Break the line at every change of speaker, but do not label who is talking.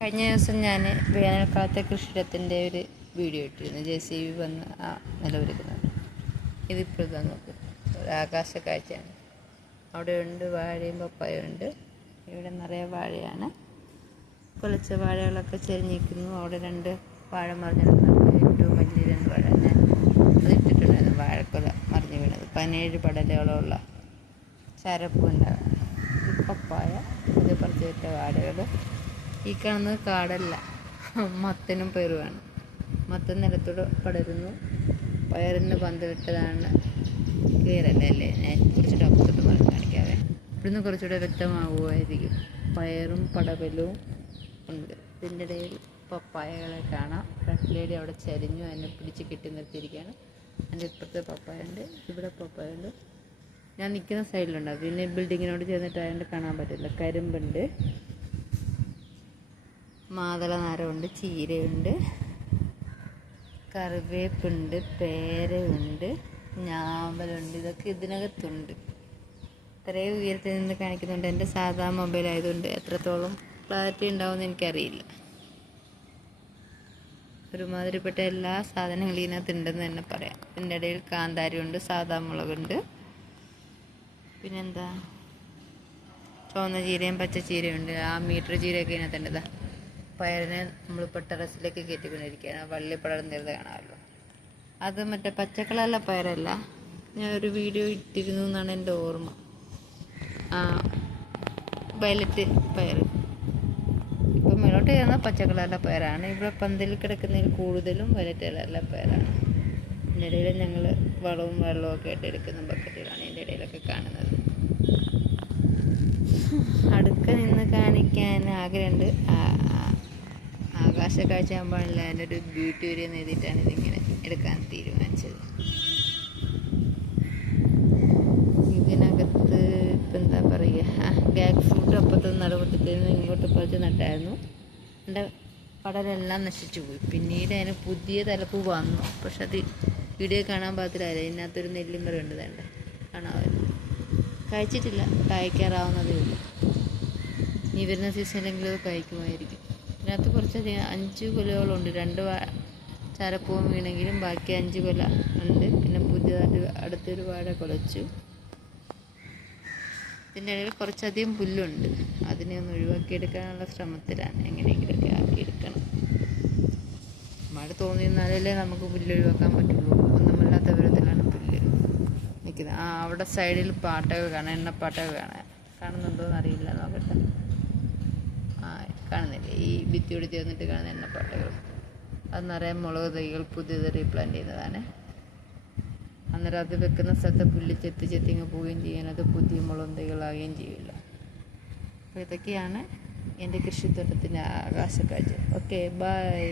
കഴിഞ്ഞ ദിവസം ഞാൻ വേനൽക്കാലത്തെ കൃഷിയിടത്തിന്റെ ഒരു വീഡിയോ ഇട്ടിരുന്നു. ജെ സി ബി വന്ന് ആ നിലവിലിക്കുന്നത് ഇതിപ്പോൾ ഇതാ നോക്കും. ഒരു ആകാശ കാഴ്ചയാണ്. അവിടെ ഉണ്ട് വാഴയും പപ്പായുണ്ട് ഇവിടെ നിറയെ വാഴയാണ്. കുലച്ച വാഴകളൊക്കെ ചെരിഞ്ഞിരിക്കുന്നു. അവിടെ രണ്ട് വാഴ മറിഞ്ഞിടുന്നു. ഏറ്റവും വലിയ രണ്ട് വാഴ ഞാൻ അത് ഇട്ടിട്ടുണ്ടായിരുന്നു വാഴക്കൊല മറിഞ്ഞു വീണത്. പതിനേഴ് പടലുകളുള്ള ചരപ്പ് ഉണ്ടാകാം ഇത് പപ്പായ ഇത് പറിച്ച് വിറ്റ വാഴകൾ ഈ കാണുന്നത് കാടല്ല. മത്തനും പയറുമാണ് മത്തൻ നിലത്തോട് പടരുന്നു. പയറിന് പന്ത് വിട്ടതാണ് അല്ലേ? ഞാൻ കുറച്ചുകൂടെ അപ്പുറത്തോട്ട് പറഞ്ഞ് കാണിക്കാവേ. ഇവിടുന്ന് കുറച്ചുകൂടെ വ്യക്തമാവുമായിരിക്കും. പയറും പടവലും ഉണ്ട്. ഇതിന്റെ ഇടയിൽ പപ്പായകളെ കാണാം. ഫ്രണ്ട് ലേഡി അവിടെ ചരിഞ്ഞു അതിനെ പിടിച്ച് കെട്ടി നിർത്തിയിരിക്കുകയാണ്. അതിന്റെ ഇപ്പുറത്തെ പപ്പായ ഉണ്ട് ഇവിടെ പപ്പായ ഉണ്ട് ഞാൻ നിൽക്കുന്ന സൈഡിലുണ്ട്. പിന്നെ ബിൽഡിങ്ങിനോട് ചേർന്നിട്ട് അതിന്റെ കാണാൻ പറ്റില്ല. കരിമ്പുണ്ട്. മാതള നാരമുണ്ട് ചീരയുണ്ട് കറിവേപ്പുണ്ട് പേരയുണ്ട് ഞാമ്പലുണ്ട് ഇതൊക്കെ ഇതിനകത്തുണ്ട്. ഇത്രയും ഉയരത്തിൽ നിന്ന് കാണിക്കുന്നുണ്ട്. എന്റെ സാധാ മൊബൈൽ ആയതുകൊണ്ട് എത്രത്തോളം ക്ലാരിറ്റി ഉണ്ടാവുമെന്ന് എനിക്കറിയില്ല. ഒരുമാതിരിപ്പെട്ട എല്ലാ സാധനങ്ങളും ഇതിനകത്ത് ഉണ്ടെന്ന് തന്നെ പറയാം. ഇതിന്റെ ഇടയിൽ കാന്താരിയുണ്ട് സാധാ മുളകുണ്ട്. പിന്നെന്താ? ചുവന്ന ചീരയും പച്ച ചീരയുണ്ട്. ആ മീറ്റർ ചീരയൊക്കെ ഇതിനകത്തുണ്ട്. ഇതാ പയറിനെ നമ്മളിപ്പോൾ ടെറസിലേക്ക് കയറ്റിക്കൊണ്ടിരിക്കുകയാണ്. വള്ളി പടർന്നിരുന്നത് കാണാമല്ലോ. അത് മറ്റേ പച്ചക്കളല്ല പയറല്ല. ഞാൻ ഒരു വീഡിയോ ഇട്ടിരുന്നു എന്നാണ് എന്റെ ഓർമ്മ. ആ വയലറ്റ് പയർ. ഇപ്പം മേലോട്ട് ചേർന്ന പച്ച കളറിലെ പയറാണ്. ഇവിടെ പന്തലിൽ കിടക്കുന്നതിൽ കൂടുതലും വയലറ്റ് കളറിലെ പയറാണ്. ഇതിന്റെ ഇടയിൽ ഞങ്ങൾ വളവും വെള്ളവും ഒക്കെ ആയിട്ട് എടുക്കുന്ന ബക്കറ്റുകളാണ് ഇതിന്റെ ഇടയിലൊക്കെ കാണുന്നത്. അടുക്ക നിന്ന് കാണിക്കാൻ ആഗ്രഹമുണ്ട്. ആകാശ കാഴ്ച പാടില്ല അതിന്റെ ഒരു ബ്യൂട്ടി വരെ നേടിയിട്ടാണ് ഇതിങ്ങനെ എടുക്കാൻ തീരുമാനിച്ചത്. ഇതിനകത്ത് ഇപ്പം എന്താ പറയുക ബാക്ക് ഫ്രൂട്ട് അപ്പുറത്ത് നടുവട്ടത്തിൽ ഇങ്ങോട്ട് പറിച്ച് നട്ടായിരുന്നു. എന്റെ പടലെല്ലാം നശിച്ചു പോയി. പിന്നീട് അതിന് പുതിയ തലപ്പ് വന്നു. പക്ഷെ അത് വീഡിയോ കാണാൻ പാകത്തിലായില്ല ഇതിനകത്തൊരു നെല്ലും കറി ഉണ്ട് തന്നെ കഴിച്ചിട്ടില്ല. കായ്ക്കാറാവുന്നതേ ഉള്ളൂ. ഇനി വരുന്ന സീസണിലെങ്കിലും കഴിക്കുമായിരിക്കും. ഇതിനകത്ത് കുറച്ചധികം അഞ്ച് കൊലകളുണ്ട്. രണ്ട് ചാരപ്പൂവും വീണെങ്കിലും ബാക്കി അഞ്ച് കൊല ഉണ്ട്. പിന്നെ പുതിയതായിട്ട് അടുത്തൊരു വാഴ കുലച്ചു. ഇതിന്റെ ഇടയിൽ കുറച്ചധികം പുല്ലുണ്ട്. അതിനെ ഒന്ന് ഒഴിവാക്കിയെടുക്കാനുള്ള ശ്രമത്തിലാണ് എങ്ങനെയെങ്കിലുമൊക്കെ ആക്കിയെടുക്കണം. മഴ തോന്നിയിരുന്നാലല്ലേ നമുക്ക് പുല്ല് ഒഴിവാക്കാൻ പറ്റുള്ളൂ. ഒന്നുമില്ലാത്ത വിധത്തിലാണ് പുല്ല് നിൽക്കുന്നത്. ആ അവിടെ സൈഡിൽ പാട്ടകൾ കാണാം. എണ്ണപ്പാട്ടകൾ കാണാം. കാണുന്നുണ്ടോ എന്നറിയില്ല നോക്കട്ടെ. കാണുന്നില്ലേ? ഈ ഭിത്തിയോട് ചേർന്നിട്ട് കാണുന്ന എണ്ണപ്പാട്ടകൾ. അത് നിറയെ മുളക് തൈകൾ പുതിയത് റീപ്ലാന്റ് ചെയ്യുന്നതാണ്. അന്നേരം അത് വെക്കുന്ന സ്ഥലത്ത് പുല്ല് ചെത്തി ചെത്തി ഇങ്ങ് പോവുകയും ചെയ്യാൻ അത് പുതിയ മുളകും തൈകളാകുകയും ചെയ്യില്ല അപ്പോൾ ഇതൊക്കെയാണ് എന്റെ കൃഷിത്തോട്ടത്തിന്റെ ആകാശക്കാഴ്ച ഓക്കെ ബൈ